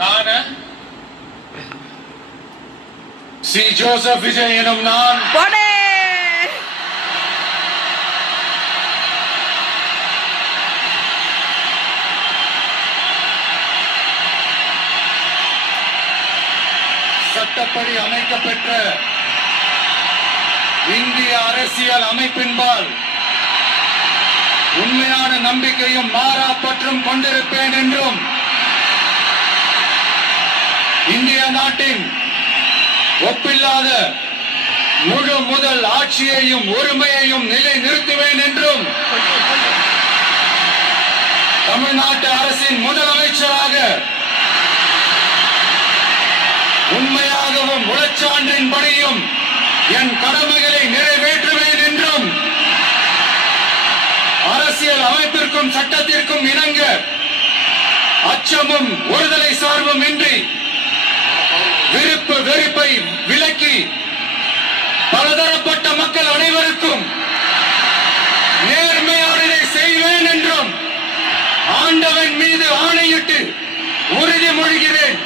நான் C Joseph Vijay எனும் நான் சட்டப்படி அமைக்கப்பெற்ற இந்திய அரசியல் அமைப்பின்பால் உண்மையான நம்பிக்கையும் மாறா பற்றும் கொண்டிருப்பேன் என்றும் இந்திய நாட்டின் ஒப்பில்லாத முழு முதல் ஆட்சியையும் உரிமையையும் நிலை நிறுத்துவேன் என்றும் தமிழ்நாட்டு அரசின் முதலமைச்சராக உண்மையாகவும் உளச்சான்றின்படியும் என் கடமைகளை நிறைவேற்றுவேன் என்றும் அரசியல் அமைப்பிற்கும் சட்டத்திற்கும் இணங்க அச்சமும் ஒருதலை சார்பும் இன்றி விருப்பு வெறுப்பை விலக்கி பலதரப்பட்ட மக்கள் அனைவருக்கும் நேர்மையானதை செய்வேன் என்றும் ஆண்டவன் மீது ஆணையிட்டு உறுதிமொழிகிறேன்.